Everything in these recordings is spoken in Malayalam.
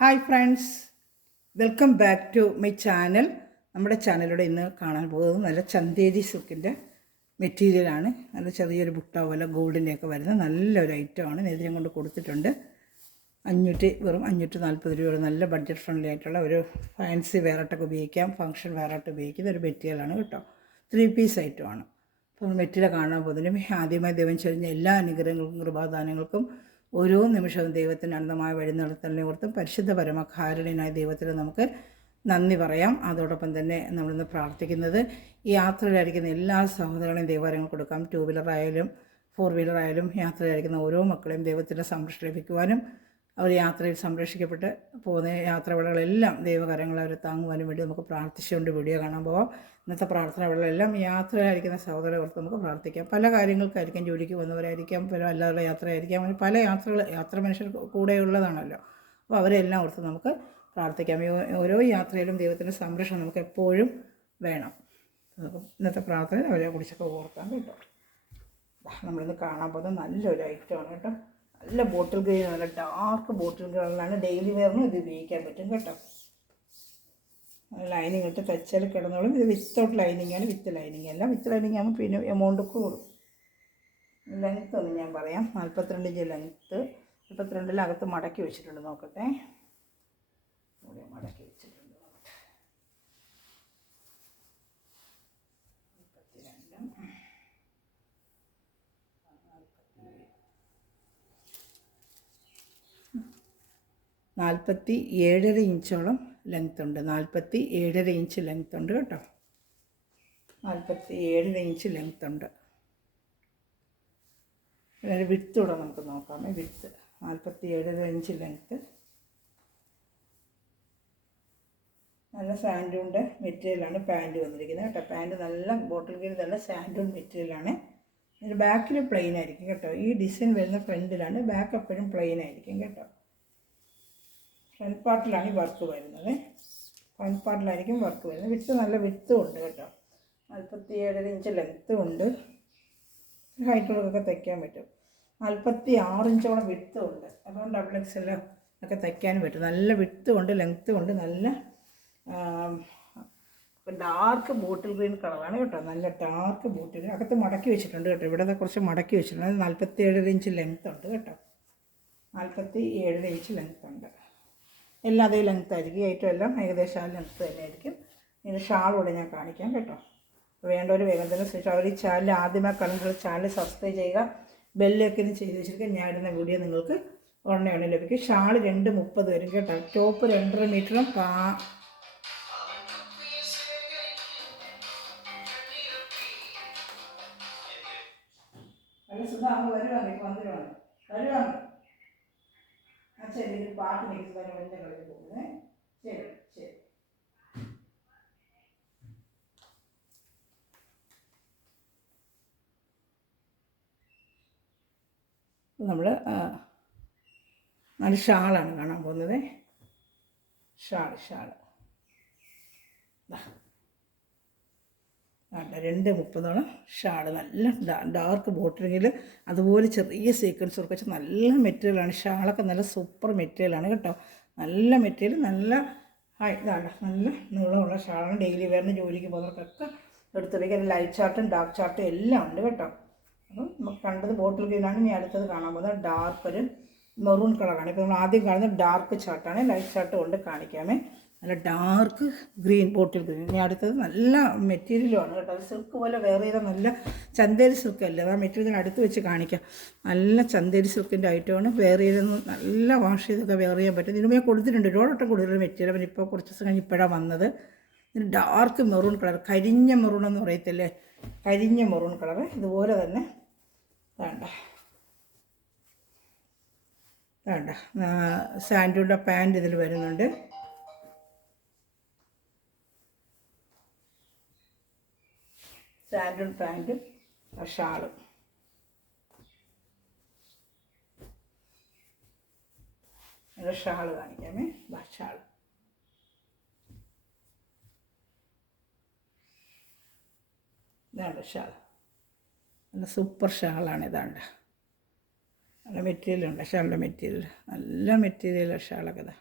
Hi friends, welcome back to my channel. നമ്മുടെ ചാനലിലൂടെ ഇന്ന് കാണാൻ പോകുന്നത് നല്ല ചന്തേരി സിൽക്കിൻ്റെ മെറ്റീരിയലാണ്. നല്ല ചെറിയൊരു ബുട്ട പോലെ ഗോൾഡിൻ്റെയൊക്കെ വരുന്ന നല്ലൊരു ഐറ്റമാണ്. നേരത്തെ കൊണ്ട് കൊടുത്തിട്ടുണ്ട്. വെറും 540 രൂപയുടെ നല്ല ബഡ്ജറ്റ് ഫ്രണ്ട്ലി ആയിട്ടുള്ള ഒരു ഫാൻസി വെയറായിട്ടൊക്കെ ഉപയോഗിക്കാം, ഫംഗ്ഷൻ വെയറായിട്ട് ഉപയോഗിക്കുന്ന ഒരു മെറ്റീരിയലാണ് കേട്ടോ. 3 പീസ് ഐറ്റമാണ്. അപ്പോൾ മെറ്റീരിയൽ കാണാൻ പോകുന്നതിനും ആദ്യമായി ദൈവം ചൊരിഞ്ഞ എല്ലാ അനുഗ്രഹങ്ങൾക്കും കൃപാദാനങ്ങൾക്കും ഓരോ നിമിഷവും ദൈവത്തിൻ്റെ അനന്തമായ വഴി നടത്തലിനെ ഓർത്തും പരിശുദ്ധ പരമകാരുണ്യനായ ദൈവത്തിന് നമുക്ക് നന്ദി പറയാം. അതോടൊപ്പം തന്നെ നമ്മളിന്ന് പ്രാർത്ഥിക്കുന്നത് ഈ യാത്രയിലായിരിക്കുന്ന എല്ലാ സഹോദരങ്ങളെയും ദൈവകാര്യങ്ങൾ കൊടുക്കാം. 2 വീലറായാലും 4 വീലറായാലും യാത്രയിലായിരിക്കുന്ന ഓരോ മക്കളെയും ദൈവത്തിൻ്റെ സംരക്ഷണം ലഭിക്കുവാനും അവർ യാത്രയിൽ സംരക്ഷിക്കപ്പെട്ട് പോകുന്ന യാത്രകളെല്ലാം ദൈവകരങ്ങൾ അവർ താങ്ങുവാനും വേണ്ടി നമുക്ക് പ്രാർത്ഥിച്ചുകൊണ്ട് വീഡിയോ കാണാൻ പോകാം. ഇന്നത്തെ പ്രാർത്ഥനകളെല്ലാം യാത്രയായിരിക്കുന്ന സഹോദരരെ ഓർത്ത് നമുക്ക് പ്രാർത്ഥിക്കാം. പല കാര്യങ്ങൾക്കായിരിക്കാം, ജോലിക്ക് വന്നവരായിരിക്കാം, പല അല്ലാതെ യാത്രയായിരിക്കാം, യാത്ര മനുഷ്യർ കൂടെയുള്ളതാണല്ലോ. അപ്പോൾ അവരെല്ലാം ഓർത്ത് നമുക്ക് പ്രാർത്ഥിക്കാം. ഓരോ യാത്രയിലും ദൈവത്തിൻ്റെ സംരക്ഷണം നമുക്ക് എപ്പോഴും വേണം. ഇന്നത്തെ പ്രാർത്ഥന അവരെ കുറിച്ചൊക്കെ ഓർക്കാൻ കേട്ടോ. നമ്മളിന്ന് കാണാൻ പോകുന്നത് നല്ലൊരു ഐറ്റമാണ് കേട്ടോ. നല്ല ബോട്ടിൽ ഗ്രീൻ, നല്ല ഡാർക്ക് ബോട്ടിൽ ഗ്രീനിലാണ്. ഡെയിലി വെയറിനും ഇത് ഉപയോഗിക്കാൻ പറ്റും കേട്ടോ. ലൈനിങ് ഇട്ട് തച്ചാൽ കിടന്നോളും. ഇത് വിത്തൗട്ട് ലൈനിങ്ങാണ്, വിത്ത് ലൈനിങ് അല്ല. വിത്ത് ലൈനിങ് ആകുമ്പോൾ പിന്നെ എമൗണ്ട് കൂടും. ലെങ്ത്ത് ഒന്ന് ഞാൻ പറയാം. 42 ഇഞ്ച് ലെങ്ത്ത്. 42 അകത്ത് മടക്കി വെച്ചിട്ടുണ്ട്. നോക്കട്ടെ, ഇവിടെ മടക്കി വെച്ചിട്ടുണ്ട്. 47.5 ഇഞ്ചോളം ലെങ്ത് ഉണ്ട്. 47.5 ഇഞ്ച് ലെങ്ത് ഉണ്ട് കേട്ടോ. 47 ഇഞ്ച് ലെങ്ത് ഉണ്ട്. അതിന് വിത്ത് കൂടെ നമുക്ക് നോക്കാമേ. വിത്ത് 47 ഇഞ്ച് ലെങ്ത്ത്. നല്ല സാൻഡൂണിൻ്റെ മെറ്റീരിയലാണ് പാൻറ്റ് വന്നിരിക്കുന്നത് കേട്ടോ. പാൻറ്റ് നല്ല ബോട്ടിൽ ഗ്രീൻ, നല്ല സാൻഡൂൺ മെറ്റീരിയലാണ്. ഇതിൻ്റെ ബാക്കിൽ പ്ലെയിൻ ആയിരിക്കും കേട്ടോ. ഈ ഡിസൈൻ വരുന്ന ഫ്രണ്ടിലാണ്, ബാക്ക് എപ്പോഴും പ്ലെയിൻ ആയിരിക്കും കേട്ടോ. ഫ്രണ്ട് പാർട്ടിലാണ് ഈ വർക്ക് വരുന്നത്. ഫ്രണ്ട് പാർട്ടിലായിരിക്കും വർക്ക് വരുന്നത്. വിത്ത് നല്ല വിത്തും ഉണ്ട് കേട്ടോ. 47 ഇഞ്ച് ലെങ്ത്തും ഉണ്ട്. ഹൈറ്റുകളൊക്കെ തയ്ക്കാൻ പറ്റും. 46 ഇഞ്ചോളം വിത്തും ഉണ്ട്. അതുകൊണ്ട് ഡബിൾ XL ഒക്കെ തയ്ക്കാനും പറ്റും. നല്ല വിത്തും ഉണ്ട്, ലെങ്ത്തും ഉണ്ട്. നല്ല ഡാർക്ക് ബോട്ടിൽ ഗ്രീൻ കളറാണ് കേട്ടോ. നല്ല ഡാർക്ക് ബോട്ടിൽ ഗ്രീൻ. അകത്ത് മടക്കി വെച്ചിട്ടുണ്ട് കേട്ടോ. ഇവിടെ കുറച്ച് മടക്കി വെച്ചിട്ടുണ്ട്. 47 ഇഞ്ച് ലെങ്ത്ത് ഉണ്ട് കേട്ടോ. 47 ഇഞ്ച് ലെങ്ത്ത് ഉണ്ട്. എല്ലാം അതേ ലെങ്ത്ത് ആയിരിക്കും. ഏറ്റവും എല്ലാം ഏകദേശം ആ ലെങ്ത്ത് തന്നെ ആയിരിക്കും. ഇതിന് ഷാളോടെ ഞാൻ കാണിക്കാം കേട്ടോ. വേണ്ടവർ വേഗം തന്നെ സ്വിച്ച്. അവർ ഈ ചാനൽ ആദ്യമായി കണ്ടുള്ള ചാനൽ സബ്സ്ക്രൈബ് ചെയ്യുക, ബെല്ലൊക്കെ ചെയ്ത് വെച്ചിരിക്കുക. ഞാൻ ഇടുന്ന വീഡിയോ നിങ്ങൾക്ക് ഉടനെ ലഭിക്കും. ഷാൾ 2.30 വരും കേട്ടോ. ടോപ്പ് 2.5 മീറ്ററും നല്ല സുഖം. വരുവാണ്, ഇപ്പോൾ വരുവാണ്. ശരി, പാട്ട് നിൽക്കുന്നതിന് മുന്നേ കളി പോകുന്നത്. ശരി ശരി. നമ്മൾ നല്ല ഷാളാണ് കാണാൻ പോകുന്നത്. Shawl 2.30 shawl. നല്ല ഡാർക്ക് ബോട്ടിലിങ്ങിൽ അതുപോലെ ചെറിയ സീക്വൻസ് വർക്ക് വെച്ചാൽ നല്ല മെറ്റീരിയലാണ്. ഷാളൊക്കെ നല്ല സൂപ്പർ മെറ്റീരിയലാണ് കേട്ടോ. നല്ല മെറ്റീരിയൽ, നല്ല ഇതാണ്. നല്ല നീളമുള്ള ഷാളാണ്. ഡെയിലി വെയറിന് ജോലിക്ക് പോകുന്നവർക്കൊക്കെ എടുത്ത് വയ്ക്കാൻ. ലൈറ്റ് ചാർട്ടും ഡാർക്ക് ചാർട്ടും എല്ലാം ഉണ്ട് കേട്ടോ. അപ്പം നമുക്ക് കണ്ടത് ബോട്ടിൽ ഗ്രീനാണ്. ഇനി അടുത്തത് കാണാൻ പോകുന്നത് ഡാർക്ക് ഒരു മെറൂൺ കളറാണ്. ഇപ്പോൾ നമ്മൾ ആദ്യം കാണുന്നത് ഡാർക്ക് ചാർട്ടാണ്. ലൈറ്റ് ചാർട്ട് കൊണ്ട് കാണിക്കാമേ. നല്ല ഡാർക്ക് ഗ്രീൻ, ബോട്ടിൽ ഗ്രീൻ. ഇനി അടുത്തത് നല്ല മെറ്റീരിയലുമാണ് കേട്ടോ. അത് സിൽക്ക് പോലെ വേറെ ചെയ്താൽ നല്ല ചന്തേരി സിൽക്കല്ലേ, ആ മെറ്റീരിയൽ അടുത്ത് വെച്ച് കാണിക്കാം. നല്ല ചന്തേരി സിൽക്കിൻ്റെ ഐറ്റമാണ്. വേറെ ചെയ്തൊന്നും നല്ല വാഷ് ചെയ്തൊക്കെ വേറെ ചെയ്യാൻ പറ്റും. ഇതിനുമേ കൊടുത്തിട്ടുണ്ട്, ഒരുപാടൊട്ടം കൂടുതൽ മെറ്റീരിയൽ. പിന്നെ ഇപ്പോൾ കുറച്ച് ദിവസം കഴിഞ്ഞ് ഇപ്പോഴാണ് വന്നത്. ഇതിന് ഡാർക്ക് മെറൂൺ കളർ, കരിഞ്ഞ മെറൂൺ എന്ന് പറയത്തില്ലേ, കരിഞ്ഞ മെറൂൺ കളർ. ഇതുപോലെ തന്നെ വേണ്ട സാൻഡൂണിൻ്റെ പാൻറ്റ് ഇതിൽ വരുന്നുണ്ട്. സാൻഡൂൺ പാൻറ്റും ഷാളും. ഷാൾ കാണിക്കാമേ. ഷാൾ ഇതാണ്ട് ഷാൾ. നല്ല സൂപ്പർ ഷാളാണ്. ഇതാണ്ട് നല്ല മെറ്റീരിയലുണ്ട്. ഷാളിൻ്റെ മെറ്റീരിയൽ നല്ല മെറ്റീരിയൽ. ഷാളൊക്കെ ഇതാ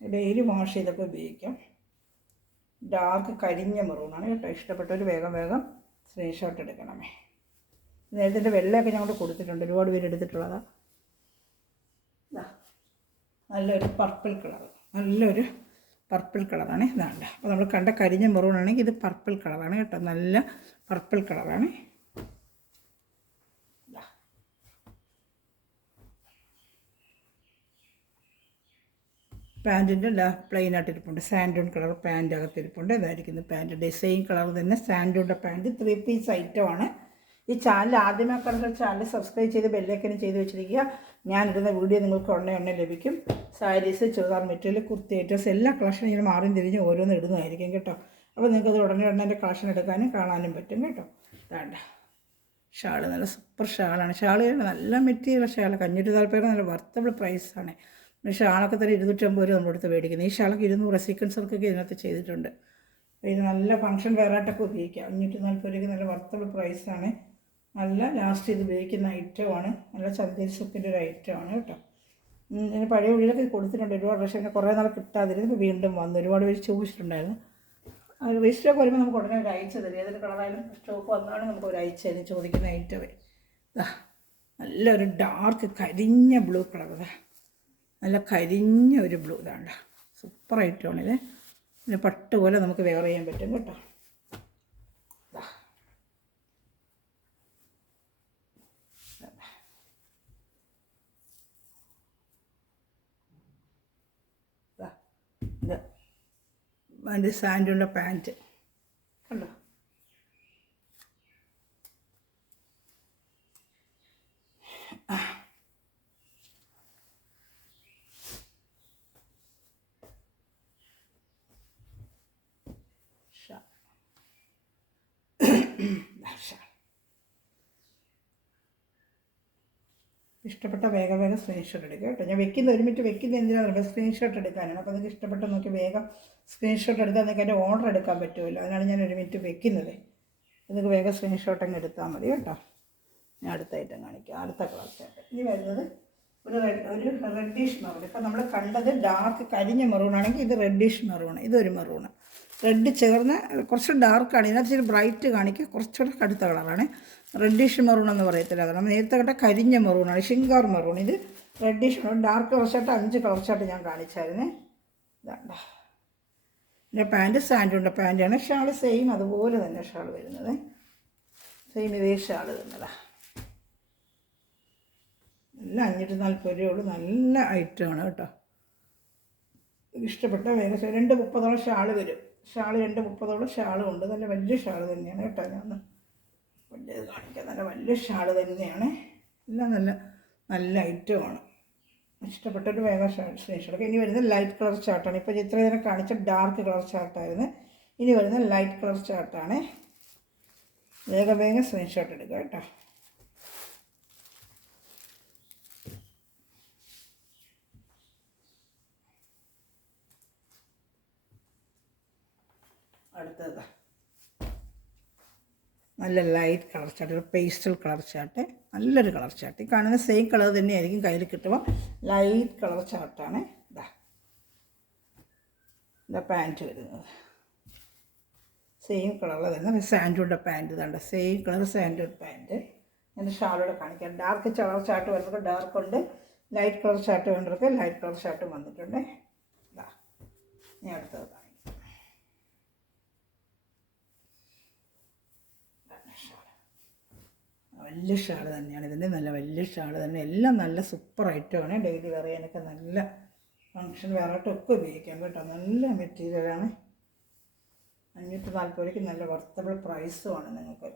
ഡെയിലി വാഷ് ചെയ്തൊക്കെ ഉപയോഗിക്കാം. ഡാർക്ക് കരിഞ്ഞ മെറൂണാണ് കേട്ടോ. ഇഷ്ടപ്പെട്ടവർ വേഗം വേഗം സ്ക്രീൻഷോട്ട് എടുക്കണമേ. നേരത്തെ വെള്ളയൊക്കെ ഞങ്ങൾ കൊടുത്തിട്ടുണ്ട്, ഒരുപാട് പേര് എടുത്തിട്ടുള്ളതാണ്. നല്ലൊരു പർപ്പിൾ കളർ, നല്ലൊരു പർപ്പിൾ കളറാണ് ഇതാണ്ട്. അപ്പോൾ നമ്മൾ കണ്ട കരിഞ്ഞ മെറൂണാണെങ്കിൽ ഇത് പർപ്പിൾ കളറാണ് കേട്ടോ, നല്ല പർപ്പിൾ കളറാണ്. പാൻറ്റിൻ്റെ പ്ലെയിൻ ആയിട്ടിരിപ്പുണ്ട്, സാൻഡൂൺ കളർ പാൻറ്റ് അകത്തിരിപ്പുണ്ട്. ഇതായിരിക്കുന്നു പാൻറ്റിൻ്റെ സെയിം കളർ തന്നെ സാൻഡൂണിൻ്റെ പാൻറ്റ്. 3 പീസ് ഐറ്റമാണ്. ഈ ചാനൽ ആദ്യമേ കണ്ട ചാനൽ സബ്സ്ക്രൈബ് ചെയ്ത് ബെല്ലൈക്കനും ചെയ്ത് വെച്ചിരിക്കുക. ഞാനിടുന്ന വീഡിയോ നിങ്ങൾക്ക് ഉടനെ ലഭിക്കും. സാരീസ്, ചുരിദാർ മെറ്റീരിയൽ, കുർത്തി ഐറ്റംസ് എല്ലാ കളക്ഷനും ഇങ്ങനെ മാറി തിരിഞ്ഞ് ഓരോന്ന് ഇടുന്നതായിരിക്കും കേട്ടോ. അപ്പോൾ നിങ്ങൾക്കത് ഉടനെ എൻ്റെ കളക്ഷൻ എടുക്കാനും കാണാനും പറ്റും കേട്ടോ. വേണ്ട ഷാള് നല്ല സൂപ്പർ ഷാളാണ്. ഷാള് നല്ല മെറ്റീരിയൽ ഷാള്, 540 നല്ല വർത്തബിൾ പ്രൈസാണ്. ഷാളൊക്കെ തന്നെ 250 രൂപ നമ്മളെടുത്ത് മേടിക്കുന്നത്. ഈ ഷാളൊക്കെ 200 സീക്വൻസ് വർക്കൊക്കെ ഇതിനകത്ത് ചെയ്തിട്ടുണ്ട്. ഇത് നല്ല ഫംഗ്ഷൻ വെയറായിട്ടൊക്കെ ഉപയോഗിക്കാം. 540 രൂപയ്ക്ക് നല്ല വർത്തബിൾ പ്രൈസാണ്. നല്ല ലാസ്റ്റ് ചെയ്ത് ഉപയോഗിക്കുന്ന ഐറ്റമാണ്. നല്ല ചന്തേരി സിൽക്കിൻ്റെ ഒരു ഐറ്റമാണ് കേട്ടോ. ഇതിന് പഴയ ഉള്ളിലൊക്കെ കൊടുത്തിട്ടുണ്ട് ഒരുപാട്. പക്ഷേ ഇങ്ങനെ കുറേ നാൾ കിട്ടാതിരുന്നു, വീണ്ടും വന്നു. ഒരുപാട് പേര് ചോദിച്ചിട്ടുണ്ടായിരുന്നു. അത് സ്റ്റോക്ക് വരുമ്പോൾ നമുക്ക് ഉടനെ ഒരു അയച്ചു തരും. ഏതൊരു കളറായാലും സ്റ്റോക്ക് വന്നാലും നമുക്ക് ഒരു അയച്ചു തരും ചോദിക്കുന്ന ഐറ്റമേ. നല്ലൊരു ഡാർക്ക് കരിഞ്ഞ ബ്ലൂ കളർ, നല്ല കരിഞ്ഞ ഒരു ബ്ലൂ. ഇതാണ്ട സൂപ്പർ ഐറ്റമാണിത്. പിന്നെ പട്ട് പോലെ നമുക്ക് വെയർ ചെയ്യാൻ പറ്റും കേട്ടോ. ഇത് അതിൻ്റെ സാൻഡൂണിൻ്റെ പാൻറ്റ് കണ്ടോ. ഇഷ്ടപ്പെട്ട വേഗം വേഗം സ്ക്രീൻഷോട്ട് എടുക്കുക കേട്ടോ. ഞാൻ വെക്കുന്ന 1 മിനിറ്റ് വെക്കുന്ന എന്തിനാണ് സ്ക്രീൻഷോട്ട് എടുക്കാനാണ്. അപ്പോൾ നിങ്ങൾക്ക് ഇഷ്ടപ്പെട്ട നോക്കി വേഗം സ്ക്രീൻഷോട്ട് എടുത്താൽ നിങ്ങൾക്ക് എൻ്റെ ഓർഡർ എടുക്കാൻ പറ്റുമല്ലോ. അതിനാണ് ഞാൻ 1 മിനിറ്റ് വെക്കുന്നത്. നിങ്ങൾക്ക് വേഗം സ്ക്രീൻഷോട്ട് അങ്ങ് എടുത്താൽ മതി കേട്ടോ. ഞാൻ അടുത്ത ഐറ്റം കാണിക്കാം, അടുത്ത കളർ ചാർട്ട്. ഇനി വരുന്നത് ഒരു റെഡിഷ് മെറൂൺ. ഇപ്പം നമ്മൾ കണ്ടത് ഡാർക്ക് കരിഞ്ഞ മെറൂണാണെങ്കിൽ ഇത് റെഡിഷ് മെറൂൺ. ഇതൊരു മെറൂണ് റെഡ് ചേർന്ന് കുറച്ച് ഡാർക്കാണ്. ഇതിനകത്ത് ഇച്ചിരി ബ്രൈറ്റ് കാണിക്കുക, കുറച്ചുകൂടെ കടുത്ത കളറാണ്. റെഡിഷ് മെറൂൺ എന്ന് പറയത്തില്ല, അത് നമ്മൾ നേരത്തെ കണ്ട കരിഞ്ഞ മെറൂണാണ്, ഷിങ്കാർ മെറൂൺ. ഇത് reddish maroon. Dark colour chart 5 colour chart ഞാൻ കാണിച്ചായിരുന്നേ. ഇതാണ്ട പിന്നെ പാൻറ്റ് സാൻഡൂണിൻ്റെ പാൻറ്റാണ്. ഷാൾ സെയിം അതുപോലെ തന്നെ ഷാൾ വരുന്നത്, സെയിം ഇതേ ഷാൾ തന്നെതാ. നല്ല 540 രൂപയുള്ളൂ. നല്ല ഐറ്റമാണ് കേട്ടോ. ഇഷ്ടപ്പെട്ട വേഗം 230 ഷാൾ വരും. ഷാൾ 230 ഷാളും ഉണ്ട്. നല്ല വലിയ ഷാൾ തന്നെയാണ് കേട്ടോ. ഞാൻ വലിയത് കാണിക്കാം. നല്ല വലിയ ഷാൾ തന്നെയാണ്. എല്ലാം നല്ല നല്ല ഐറ്റമാണ്. ഇഷ്ടപ്പെട്ടൊരു വേഗം സ്ക്രീൻഷോട്ട്. ഇനി വരുന്നത് ലൈറ്റ് കളർ ചാർട്ടാണ്. ഇപ്പോൾ ഇത്ര നേരം കാണിച്ച ഡാർക്ക് കളർ ചാർട്ടായിരുന്നു. ഇനി വരുന്നത് ലൈറ്റ് കളർ ചാർട്ടാണ്. വേഗം വേഗം സ്ക്രീൻഷോട്ട് എടുക്കുക കേട്ടോ. അടുത്തത് നല്ല ലൈറ്റ് കളർ ചാർട്ട്, ഒരു പേസ്റ്റൽ കളർ ചാർട്ട്, നല്ലൊരു കളർ ചാർട്ട്. ഈ കാണുന്ന സെയിം കളർ തന്നെയായിരിക്കും കയ്യിൽ കിട്ടുമ്പോൾ. ലൈറ്റ് കളർ ചാർട്ടാണ്. ഇതാ പാൻറ്റ് വരുന്നത് സെയിം കളറിൽ തന്നെ സാൻഡൂണിൻ്റെ പാൻറ്റ്. ഇതാണ്ട് സെയിം കളർ സാൻഡൂൺ പാൻറ്റ്. ഞാൻ ഷാളോടെ കാണിക്കാം. ഡാർക്ക് കളർ ചാർട്ട് വരുന്നത് ഡാർക്ക് ഉണ്ട്, ലൈറ്റ് കളർ ചാർട്ട് വേണ്ടവർക്ക് ലൈറ്റ് കളർ ചാർട്ടും വന്നിട്ടുണ്ട്. ഇതാ ഞാൻ അടുത്തത് കാണിക്കാം. വലിയ ഷാൾ തന്നെയാണ് ഇതിൻ്റെ, നല്ല വലിയ ഷാൾ തന്നെ. എല്ലാം നല്ല സൂപ്പർ ഐറ്റമാണ്. ഡെയിലി വെയർ ചെയ്യാനൊക്കെ നല്ല ഫങ്ഷൻ വെയറായിട്ടൊക്കെ ഉപയോഗിക്കാം കേട്ടോ. നല്ല മെറ്റീരിയലാണ്. 540 രൂപയ്ക്ക് നല്ല വർത്തബിൾ പ്രൈസുമാണ് നിങ്ങൾക്ക്.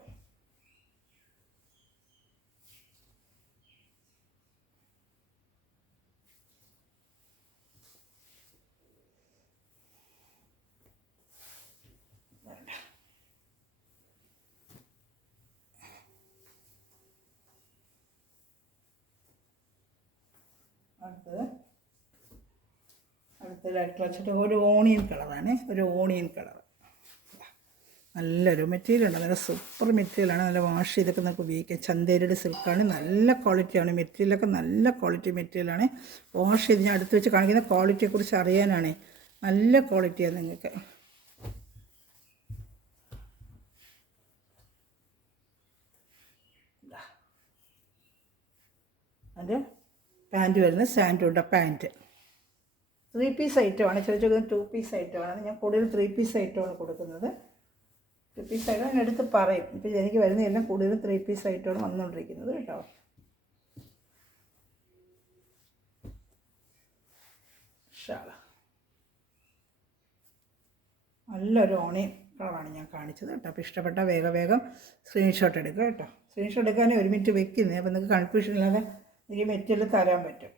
അടുത്ത ലൈറ്റ് കളർ ഒരു ഓണിയൻ കളറാണ്. ഒരു ഓണിയൻ കളർ നല്ലൊരു മെറ്റീരിയലാണ്, നല്ല സൂപ്പർ മെറ്റീരിയലാണ്. നല്ല വാഷ് ചെയ്തൊക്കെ നമുക്ക് ഉപയോഗിക്കാം. ചന്തേരിയുടെ സിൽക്കാണ്, നല്ല ക്വാളിറ്റിയാണ്. മെറ്റീരിയലൊക്കെ നല്ല ക്വാളിറ്റി മെറ്റീരിയലാണ്. വാഷ് ചെയ്ത് ഞാൻ അടുത്ത് വെച്ച് കാണിക്കുന്ന ക്വാളിറ്റിയെക്കുറിച്ച് അറിയാനാണ്. നല്ല ക്വാളിറ്റിയാണ് നിങ്ങൾക്ക്. അതിൻ്റെ പാൻറ്റ് വരുന്നത് സാൻഡോയുടെ പാൻറ്റ് 3 പീസ് ഐറ്റമാണ്. ചോദിച്ചത് 2 പീസ് ഐറ്റമാണ്. ഞാൻ കൂടുതൽ 3 പീസ് ഐറ്റമാണ് കൊടുക്കുന്നത്. 2 പീസ് ഐറ്റം ഞാൻ എടുത്ത് പറയും. ഇപ്പോൾ എനിക്ക് വരുന്നതെല്ലാം കൂടുതലും 3 പീസ് ഐറ്റമാണ് വന്നുകൊണ്ടിരിക്കുന്നത് കേട്ടോ. ഷാള നല്ലൊരു ഓണിയൻ കളറാണ് ഞാൻ കാണിച്ചത് കേട്ടോ. അപ്പോൾ ഇഷ്ടപ്പെട്ട വേഗം സ്ക്രീൻഷോട്ട് എടുക്കുക കേട്ടോ. സ്ക്രീൻഷോട്ട് എടുക്കാനേ 1 മിനിറ്റ് വെക്കുന്നത്. അപ്പോൾ നിങ്ങൾക്ക് കൺഫ്യൂഷൻ ഇല്ലാതെ എനിക്ക് മെറ്റീരിയൽ തരാൻ പറ്റും.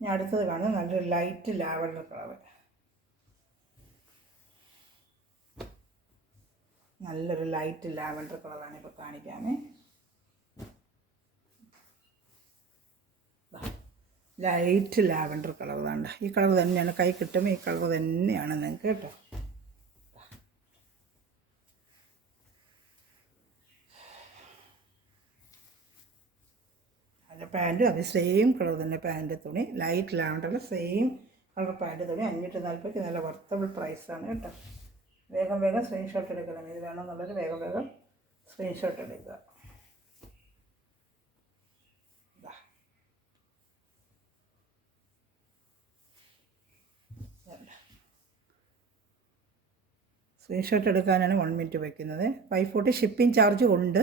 ഞാൻ അടുത്തത് കാണുന്നത് നല്ലൊരു ലൈറ്റ് ലാവൻഡർ കളർ. നല്ലൊരു ലൈറ്റ് ലാവൻഡർ കളറാണ് ഇപ്പോൾ കാണിക്കാമേ. ലൈറ്റ് ലാവൻഡർ കളർ വേണ്ട, ഈ കളർ തന്നെയാണ്. കൈ കിട്ടുമ്പോൾ ഈ കളർ തന്നെയാണ് നിങ്ങൾക്ക് കേട്ടോ. അതിൻ്റെ പാൻറ്റും അത് സെയിം കളർ തന്നെ. പാൻറ്റ് തുണി ലൈറ്റ് ലാവൻഡറിൽ സെയിം കളർ പാൻറ്റ് തുണി 540 നല്ല വർത്തബിൾ പ്രൈസാണ് കേട്ടോ. വേഗം സ്ക്രീൻഷോട്ട് എടുക്കണം. ഇത് വേണമെന്നുള്ളത് വേഗം സ്ക്രീൻഷോട്ട് എടുക്കുക. സ്ക്രീൻഷോട്ട് എടുക്കാനാണ് 1 മിനിറ്റ് വയ്ക്കുന്നത്. 540 ഷിപ്പിംഗ് ചാർജ് ഉണ്ട്.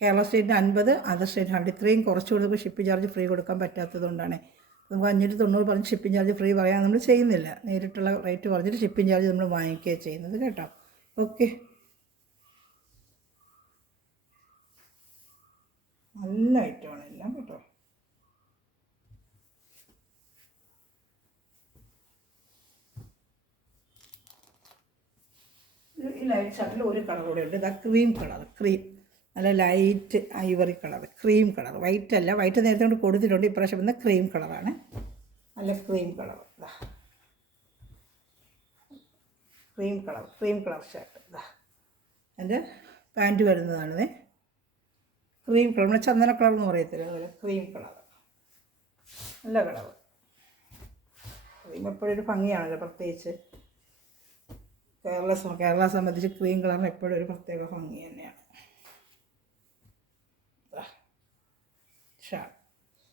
കേരള സ്റ്റേറ്റിന് 50, അതർ സ്റ്റേറ്റ് 100. ഇത്രയും കുറച്ച് കൊടുക്കുമ്പോൾ ഷിപ്പിംഗ് ചാർജ് ഫ്രീ കൊടുക്കാൻ പറ്റാത്തതുകൊണ്ടാണ്. നമുക്ക് 590 പറഞ്ഞ് ഷിപ്പിംഗ് ചാർജ് ഫ്രീ പറയാൻ നമ്മൾ ചെയ്യുന്നില്ല. നേരിട്ടുള്ള റേറ്റ് പറഞ്ഞിട്ട് ഷിപ്പിംഗ് ചാർജ് നമ്മൾ വാങ്ങിക്കുകയാണ് ചെയ്യുന്നത് കേട്ടോ. ഓക്കെ, നല്ല ഐറ്റമാണ് എല്ലാം കേട്ടോ. ഈ ലൈറ്റ് ഷർട്ടിൽ ഒരു കളർ കൂടെ ഉണ്ട്. ഇതാ ക്രീം കളർ, നല്ല light Ivory colour, cream colour. White അല്ല, വൈറ്റ് നേരത്തെ കൊണ്ട് കൊടുത്തിട്ടുണ്ട്. ഇപ്രാവശ്യം വന്ന ക്രീം കളറാണ്. നല്ല cream colour, cream colour shirt. എൻ്റെ പാൻറ്റ് വരുന്നതാണിത്. ക്രീം കളർ, നമ്മുടെ ചന്ദന കളർ എന്ന് പറയത്തില്ല, അതുപോലെ ക്രീം കളർ. നല്ല കളർ. ക്രീം എപ്പോഴും ഒരു ഭംഗിയാണല്ലോ, പ്രത്യേകിച്ച് കേരള സംബന്ധിച്ച് ക്രീം കളറിന് എപ്പോഴും ഒരു പ്രത്യേക ഭംഗി തന്നെയാണ്. ഷാൾ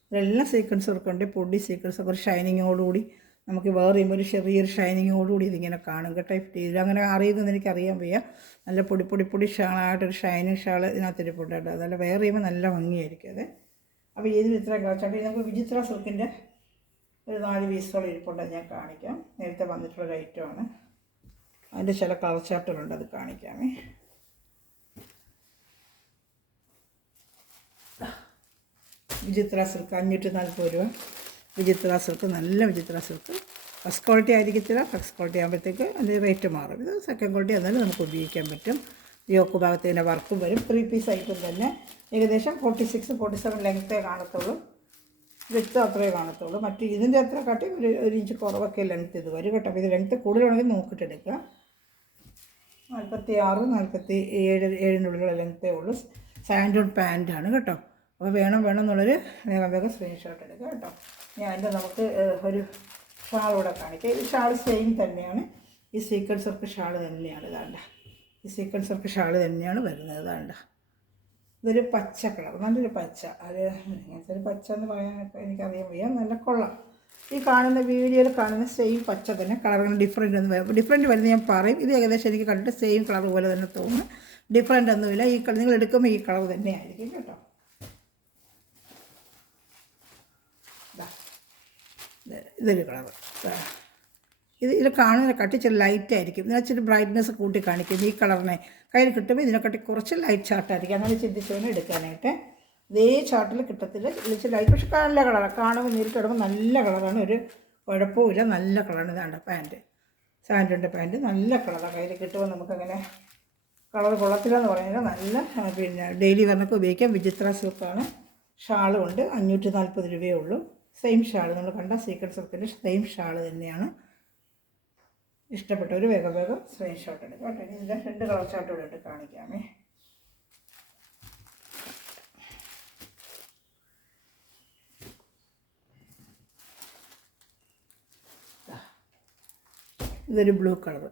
ഇതെല്ലാം സീക്വൻസ് വർക്കുണ്ട്. പൊടി സീക്വൻസ് ഒക്കെ ഒരു ഷൈനിങ്ങോടുകൂടി നമുക്ക് വേറെ ചെയ്യുമ്പോൾ ഒരു ചെറിയൊരു ഷൈനിങ്ങോടുകൂടി ഇതിങ്ങനെ കാണും കേട്ടോ. ഇതങ്ങനെ അറിയുന്നതെന്ന് എനിക്കറിയാൻ വയ്യ. നല്ല പൊടി ഷാളായിട്ടൊരു ഷൈനിങ് ഷാൾ ഇതിനകത്ത് ഇരിപ്പുണ്ട്. അതല്ല വേറെ ചെയ്യുമ്പോൾ നല്ല ഭംഗിയായിരിക്കും അത്. അപ്പോൾ ഇതിന് ഇത്ര കാച്ചാട്ടി നമുക്ക് വിചിത്ര സിൽക്കിൻ്റെ ഒരു 4 പീസോളം ഇരിപ്പുണ്ട്. ഞാൻ കാണിക്കാം. നേരത്തെ വന്നിട്ടുള്ളൊരു ഐറ്റമാണ്. അതിൻ്റെ ചില കളർ ചാർട്ടുകളുണ്ട്, അത് കാണിക്കാമേ. വിചിത്ര സിൽക്ക് 540 രൂപ. വിചിത്ര സിൽക്ക്, നല്ല വിചിത്ര സിൽക്ക്. ഫസ്റ്റ് ക്വാളിറ്റി ആയിരിക്കത്തില്ല. ഫസ്റ്റ് ക്വാളിറ്റി ആകുമ്പോഴത്തേക്ക് അതിൻ്റെ റേറ്റ് മാറും. ഇത് സെക്കൻഡ് ക്വാളിറ്റി എന്നാലും നമുക്ക് ഉപയോഗിക്കാൻ പറ്റും. യോക്ക് ഭാഗത്തിൻ്റെ വർക്കും വരും. 3 പീസ് ഐറ്റം തന്നെ. ഏകദേശം 46-47 ലെങ്ത്തേ കാണത്തുള്ളൂ. വിട്ട് അത്രേ കാണത്തുള്ളൂ. മറ്റ് ഇതിൻ്റെ അത്ര കാട്ടി ഒരു ഇഞ്ച് കുറവൊക്കെ ലെങ്ത്ത് ഇത് വരും കേട്ടോ. അപ്പോൾ ഇത് ലെങ്ത്ത് കൂടുതലാണെങ്കിൽ നോക്കിയിട്ടെടുക്കുക. 47-47 ലെങ്ത്തേ ഉള്ളൂ. സാൻഡോൺ പാൻറ്റാണ് കേട്ടോ. അപ്പോൾ വേണമെന്നുള്ളൊരു വേഗം സ്ക്രീൻഷോട്ട് എടുക്കുക കേട്ടോ. ഞാൻ അതിൻ്റെ നമുക്ക് ഒരു ഷാളൂടെ കാണിക്കാം. ഈ ഷാൾ സെയിം തന്നെയാണ്. ഈ സീക്വൻസ് വർക്ക് ഷാൾ തന്നെയാണ്. ഇതാണ്ട ഈ സീക്വൻസ് വർക്ക് ഷാൾ തന്നെയാണ് വരുന്നത്. ഇതാണ്ട ഇതൊരു പച്ച കളർ, നല്ലൊരു പച്ച. അത് ഇങ്ങനത്തെ ഒരു പച്ച എന്ന് പറയാനൊക്കെ എനിക്കറിയാൻ വയ്യ. നല്ല കൊള്ളാം. ഈ കാണുന്ന വീഡിയോയിൽ കാണുന്ന സെയിം പച്ച തന്നെ. കളറിന് ഡിഫറൻറ്റ് വരുന്നത് ഞാൻ പറയും. ഇത് ഏകദേശം എനിക്ക് കണ്ടിട്ട് സെയിം കളർ പോലെ തന്നെ തോന്നുന്നു. ഡിഫറൻ്റ് ഒന്നുമില്ല. ഈ കളർ നിങ്ങൾ എടുക്കുമ്പോൾ ഈ കളർ തന്നെയായിരിക്കും കേട്ടോ. ഇതൊരു കളർ. ഇതിൽ കാണുന്ന കട്ടിച്ചിരി ലൈറ്റായിരിക്കും. ഇതിനച്ചിരി ബ്രൈറ്റ്നെസ് കൂട്ടി കാണിക്കും. ഈ കളറിനെ കയ്യിൽ കിട്ടുമ്പോൾ ഇതിനെക്കാട്ടി കുറച്ച് ലൈറ്റ് ചാർട്ടായിരിക്കും. അങ്ങനെ ചിന്തിച്ച് വേണം എടുക്കാനായിട്ട്. ഇതേ ചാർട്ടിൽ കിട്ടത്തില്ല. ഇതിച്ച് ലൈറ്റ്, പക്ഷെ നല്ല കളറാണ്. കാണുമ്പോൾ നേരിട്ട് ഇടുമ്പോൾ നല്ല കളറാണ്. ഒരു കുഴപ്പമില്ല, നല്ല കളറാണ്. ഇതാണ്ട് പാൻറ്റ്, സാൻഡോൻ്റെ പാൻറ്റ് നല്ല കളറാണ്. കയ്യിൽ കിട്ടുമ്പോൾ നമുക്കങ്ങനെ കളർ കൊള്ളത്തില്ല എന്ന് പറയുന്നത്. നല്ല പിന്നെ ഡെയിലി വെയറിനൊക്കെ ഉപയോഗിക്കാം. വിചിത്ര സിൽക്കാണ്. ഷാളും ഉണ്ട്. 540 രൂപയേ ഉള്ളൂ. സെയിം ഷാൾ നമ്മൾ കണ്ട സീക്വൻസ് വർക്കിൻ്റെ സെയിം ഷാൾ തന്നെയാണ്. ഇഷ്ടപ്പെട്ടവർ വേഗം വേഗം സ്ക്രീൻഷോട്ട് എടുക്കാം കേട്ടോ. ഇനി ഇതിൻ്റെ 2 കളർ ചാർട്ട് ഇവിടെ ഇട്ട് കാണിക്കാമേ. ഇതൊരു ബ്ലൂ കളർ.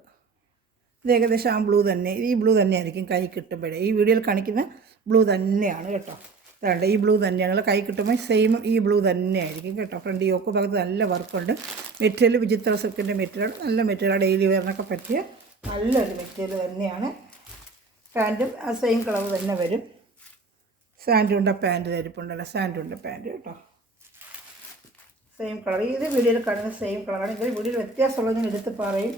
ഇത് ഏകദേശം ആ ബ്ലൂ തന്നെ, ഈ ബ്ലൂ തന്നെയായിരിക്കും കൈ കിട്ടുമ്പോഴേ. ഈ വീഡിയോയിൽ കാണിക്കുന്ന ബ്ലൂ തന്നെയാണ് കേട്ടോ. അതാണ്ട് ഈ ബ്ലൂ തന്നെയാണ് കൈ കിട്ടുമ്പോൾ സെയിം ഈ ബ്ലൂ തന്നെയായിരിക്കും കേട്ടോ. ഫ്രണ്ട് യോക്ക് ഭാഗത്ത് നല്ല വർക്കുണ്ട്. മെറ്റീരിയൽ വിചിത്ര സിൽക്കിൻ്റെ മെറ്റീരിയലാണ്. നല്ല മെറ്റീരിയൽ, ഡെയിലി വെയറിനൊക്കെ പറ്റിയ നല്ലൊരു മെറ്റീരിയൽ തന്നെയാണ്. പാൻറ്റും ആ സെയിം കളർ തന്നെ വരും. സാൻഡുണ്ട പാൻറ്റ് ധരിപ്പുണ്ടല്ലോ, സാൻഡുണ്ട പാൻറ്റ് കേട്ടോ. സെയിം കളർ, ഇത് വീഡിയോയിൽ കാണുന്ന സെയിം കളറാണ്. ഇതിൽ വീഡിയോയിൽ വ്യത്യാസമുള്ളത് ഞാൻ എടുത്ത് പറയും.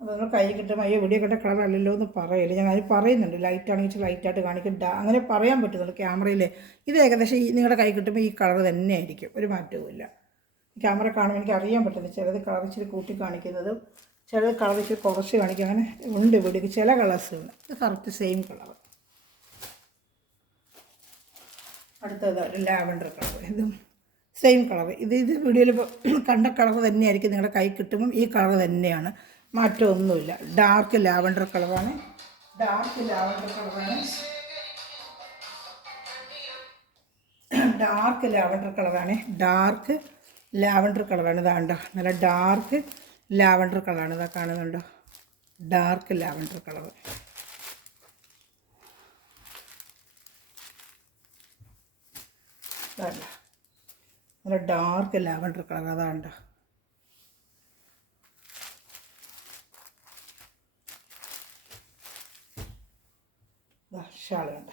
അപ്പോൾ നിങ്ങൾ കൈ കിട്ടുമ്പോൾ അയ്യോ വീഡിയോ കണ്ട കളർ അല്ലല്ലോ എന്ന് പറയില്ല. ഞാൻ അത് പറയുന്നുണ്ട്. ലൈറ്റാണെങ്കിൽ ലൈറ്റായിട്ട് കാണിക്കും, അങ്ങനെ പറയാൻ പറ്റുന്നുണ്ട് ക്യാമറയിൽ. ഇത് ഏകദേശം നിങ്ങളുടെ കൈ കിട്ടുമ്പോൾ ഈ കളർ തന്നെ ആയിരിക്കും, ഒരു മാറ്റവുമില്ല. ക്യാമറ കാണുമ്പോൾ എനിക്ക് അറിയാൻ പറ്റുന്നത് ചിലത് കളർ ഇച്ചിരി കൂട്ടി കാണിക്കുന്നതും ചിലത് കളർ ഇച്ചിരി കുറച്ച് കാണിക്കും. അങ്ങനെ ഉണ്ട് വീഡിയോക്ക് ചില കളേഴ്സുണ്ട്. ഇത് കറക്റ്റ് സെയിം കളർ. അടുത്തത് ഒരു ലാവൻഡർ കളർ, ഇതും സെയിം കളർ. ഇത് വീഡിയോയിൽ കണ്ട കളർ തന്നെയായിരിക്കും നിങ്ങളുടെ കൈ കിട്ടുമ്പം ഈ കളർ തന്നെയാണ്, മാറ്റമൊന്നുമില്ല. ഡാർക്ക് ലാവൻഡർ കളറാണ്. ഡാർക്ക് ലാവൻഡർ കളറാണ്. ഡാർക്ക് ലാവൻഡർ കളറാണ്. ഡാർക്ക് ലാവൻഡർ കളറാണ്. ഇതാണ്ടോ നല്ല ഡാർക്ക് ലാവൻഡർ കളറാണ്. ഇതാ കാണുന്നുണ്ടോ, ഡാർക്ക് ലാവൻഡർ കളർ. ഇതാണ്ട നല്ല ഡാർക്ക് ലാവൻഡർ കളർ. അതാണ്ടോ ഷാൾ കണ്ട,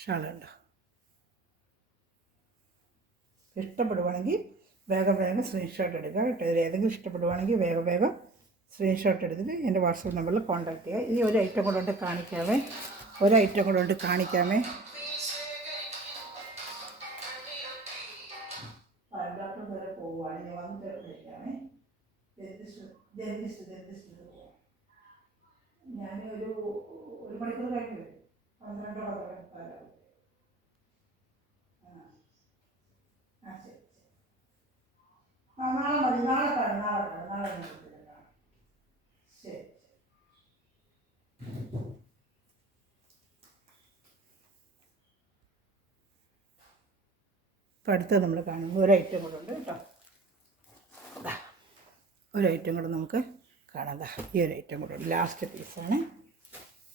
ഷാൾ കണ്ട. ഇഷ്ടപ്പെടുവാണെങ്കിൽ വേഗം വേഗം സ്ക്രീൻഷോട്ട് എടുക്കുക കേട്ടോ. ഇതിൽ ഏതെങ്കിലും ഇഷ്ടപ്പെടുവാണെങ്കിൽ വേഗം വേഗം സ്ക്രീൻഷോട്ട് എടുത്തിട്ട് എൻ്റെ വാട്സപ്പ് നമ്പറിൽ കോൺടാക്ട് ചെയ്യുക. ഇനി ഒരു ഐറ്റം കൊണ്ടുകൊണ്ട് കാണിക്കാമേ, ഒരു ഐറ്റം കൊണ്ടുകൊണ്ട് കാണിക്കാമേ. ഡോക്ടർ വരെ പോവുകയാണെങ്കിൽ വന്നിട്ട് കഴിക്കാമേ. ഡെന്റിസ്റ്റ് പോവാം. ഞാൻ ഒരു മണിക്കൂർ കഴിഞ്ഞ് വരും. 12:15. ആ ശരി. നാളെ മതി, നാളെ കാണാം. ശരി. ഇപ്പം അടുത്തത് നമ്മൾ കാണുന്നത് ഒരു ഐറ്റം കൂടെ ഉണ്ട് കേട്ടോ. ഒരു ഐറ്റം കൂടെ നമുക്ക് കാണാം. ഈ ഒരു ഐറ്റം കൂടെ ഉണ്ട്. ലാസ്റ്റ് പീസാണ്,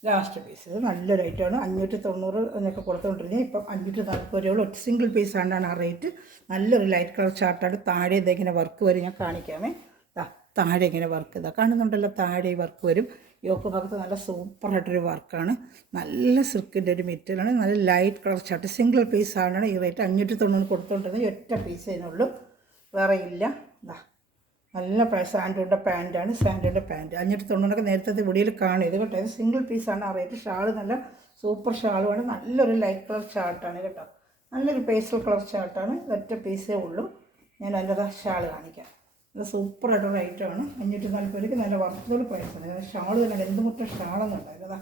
ലാസ്റ്റ് പീസ്. ഇത് നല്ലൊരു ഐറ്റമാണ്. 590 എന്നൊക്കെ കൊടുത്തുകൊണ്ടിരുന്നത് ഇപ്പം 540 രൂപ. ഒറ്റ സിംഗിൾ പീസ് ആണ്ടാണ് ആ റേറ്റ്. നല്ലൊരു ലൈറ്റ് കളർ ചാർട്ടാണ്. താഴെ ഇതേക്കിങ്ങനെ വർക്ക് വരും. ഞാൻ കാണിക്കാമേ. താഴെ ഇങ്ങനെ വർക്ക് ഇതാ കാണുന്നുണ്ടല്ലോ, താഴെ വർക്ക് വരും. യോക്ക് ഭാഗത്ത് നല്ല സൂപ്പറായിട്ടൊരു വർക്കാണ്. നല്ല സിൽക്കിൻ്റെ ഒരു മെറ്റീരിയലാണ്. നല്ല light colour chart. Single piece ആണ്ടാണ് ഈ റേറ്റ്. 590 കൊടുത്തുകൊണ്ടിരുന്നത്. ഒറ്റ പീസേ ഉള്ളൂ, വേറെ ഇല്ല. ഇതാ നല്ല സാൻഡുണ്ട പാൻറ്റാണ്. സാൻഡുണ്ട പാൻറ്റ് 590 നേരത്തെ വീഡിയോയിൽ കാണും. ഇത് കേട്ടോ, ഇത് സിംഗിൾ പീസാണ് ആ റേറ്റ്. ഷാൾ നല്ല സൂപ്പർ ഷാളുമാണ്. നല്ലൊരു ലൈറ്റ് കളർ ചാർട്ടാണ് കേട്ടോ. നല്ലൊരു പേസ്റ്റൽ കളർ ചാർട്ടാണ്. ഒറ്റ പീസേ ഉള്ളൂ. ഞാൻ അതിൻ്റെ ഷാൾ കാണിക്കാം. ഇത് സൂപ്പറായിട്ടൊരു ഐറ്റമാണ്. 540 രൂപയ്ക്ക് നല്ല വർക്കുകൾ പ്രൈസാണ്. ഷാൾ തന്നെ എന്ത് മുട്ടൻ ഷാളെന്നുണ്ടായിരുന്നു.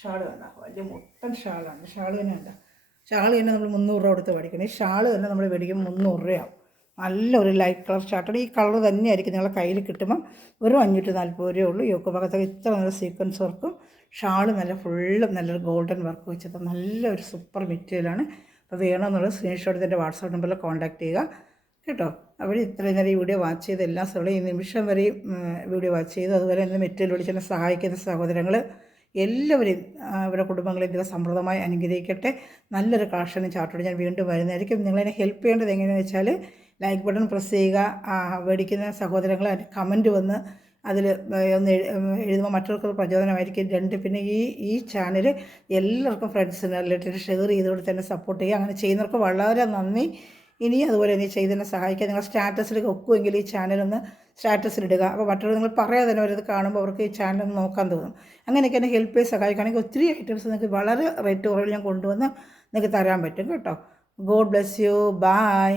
ഷാൾ കണ്ട വലിയ മുട്ടൻ ഷാളാണ്. ഷാൾ തന്നെ കണ്ട, ഷാൾ തന്നെ നമ്മൾ 300 രൂപ കൊടുത്ത് മേടിക്കണം. ഈ ഷാൾ തന്നെ നമ്മൾ മേടിക്കുമ്പോൾ 300 രൂപയാവും. നല്ലൊരു ലൈറ്റ് കളർ ചാർട്ടാണ്. ഈ കളർ തന്നെയായിരിക്കും നിങ്ങളുടെ കയ്യിൽ കിട്ടുമ്പം വെറും 540 രൂപയേ ഉള്ളൂ. യോക്ക് ഭാഗത്തൊക്കെ ഇത്ര നല്ല സീക്വൻസ് വർക്കും ഷാൾ നല്ല ഫുള്ളും നല്ലൊരു ഗോൾഡൻ വർക്ക് വെച്ചത് നല്ലൊരു സൂപ്പർ മെറ്റീരിയലാണ്. അപ്പോൾ വേണമെന്നുള്ളത് സ്ക്രീൻഷോട്ട് എൻ്റെ വാട്സാപ്പ് നമ്പറിൽ കോൺടാക്ട് ചെയ്യുക കേട്ടോ. അവിടെ ഇത്രയും നേരം ഈ വീഡിയോ വാച്ച് ചെയ്ത് എല്ലാ സ്ഥലവും ഈ നിമിഷം വരെയും വീഡിയോ വാച്ച് ചെയ്തു. അതുപോലെ എൻ്റെ മെറ്റീരിയൽ വിളിച്ചെന്നെ സഹായിക്കുന്ന സഹോദരങ്ങൾ എല്ലാവരെയും അവരുടെ കുടുംബങ്ങളെ ഇതിൽ സമൃദ്ധമായി അനുഗ്രഹിക്കട്ടെ. നല്ലൊരു കളക്ഷനും ചാർട്ടോട് ഞാൻ വീണ്ടും വരുന്നതായിരിക്കും. നിങ്ങളെന്നെ ഹെൽപ്പ് ചെയ്യേണ്ടത് എങ്ങനെയാണെന്ന് വെച്ചാൽ ലൈക്ക് ബട്ടൺ പ്രസ് ചെയ്യുക. മേടിക്കുന്ന സഹോദരങ്ങൾ കമൻറ്റ് വന്ന് അതിൽ ഒന്ന് എഴുതുമ്പോൾ മറ്റവർക്ക് പ്രചോദനമായിരിക്കും. പിന്നെ ഈ ചാനൽ എല്ലാവർക്കും ഫ്രണ്ട്സിന് റിലേറ്റഡ് ഷെയർ ചെയ്തുകൊണ്ട് തന്നെ സപ്പോർട്ട് ചെയ്യുക. അങ്ങനെ ചെയ്യുന്നവർക്ക് വളരെ നന്ദി. ഇനി അതുപോലെ തന്നെ ചെയ്തതിനെ സഹായിക്കുക. നിങ്ങൾ സ്റ്റാറ്റസിൽ വെക്കുമെങ്കിൽ ഈ ചാനലൊന്ന് സ്റ്റാറ്റസിലിടുക. അപ്പോൾ മറ്റുള്ളവർ നിങ്ങൾ പറയാതെ തന്നെ അവരത് കാണുമ്പോൾ അവർക്ക് ഈ ചാനൽ നോക്കാൻ തോന്നും. അങ്ങനെയൊക്കെ എന്നെ ഹെൽപ്പ് ചെയ്ത് സഹായിക്കുകയാണെങ്കിൽ ഒത്തിരി ഐറ്റംസ് നിങ്ങൾക്ക് വളരെ റേറ്റ് കുറവിൽ ഞാൻ കൊണ്ടുവന്ന് നിങ്ങൾക്ക് തരാൻ പറ്റും കേട്ടോ. God bless you. ബൈ.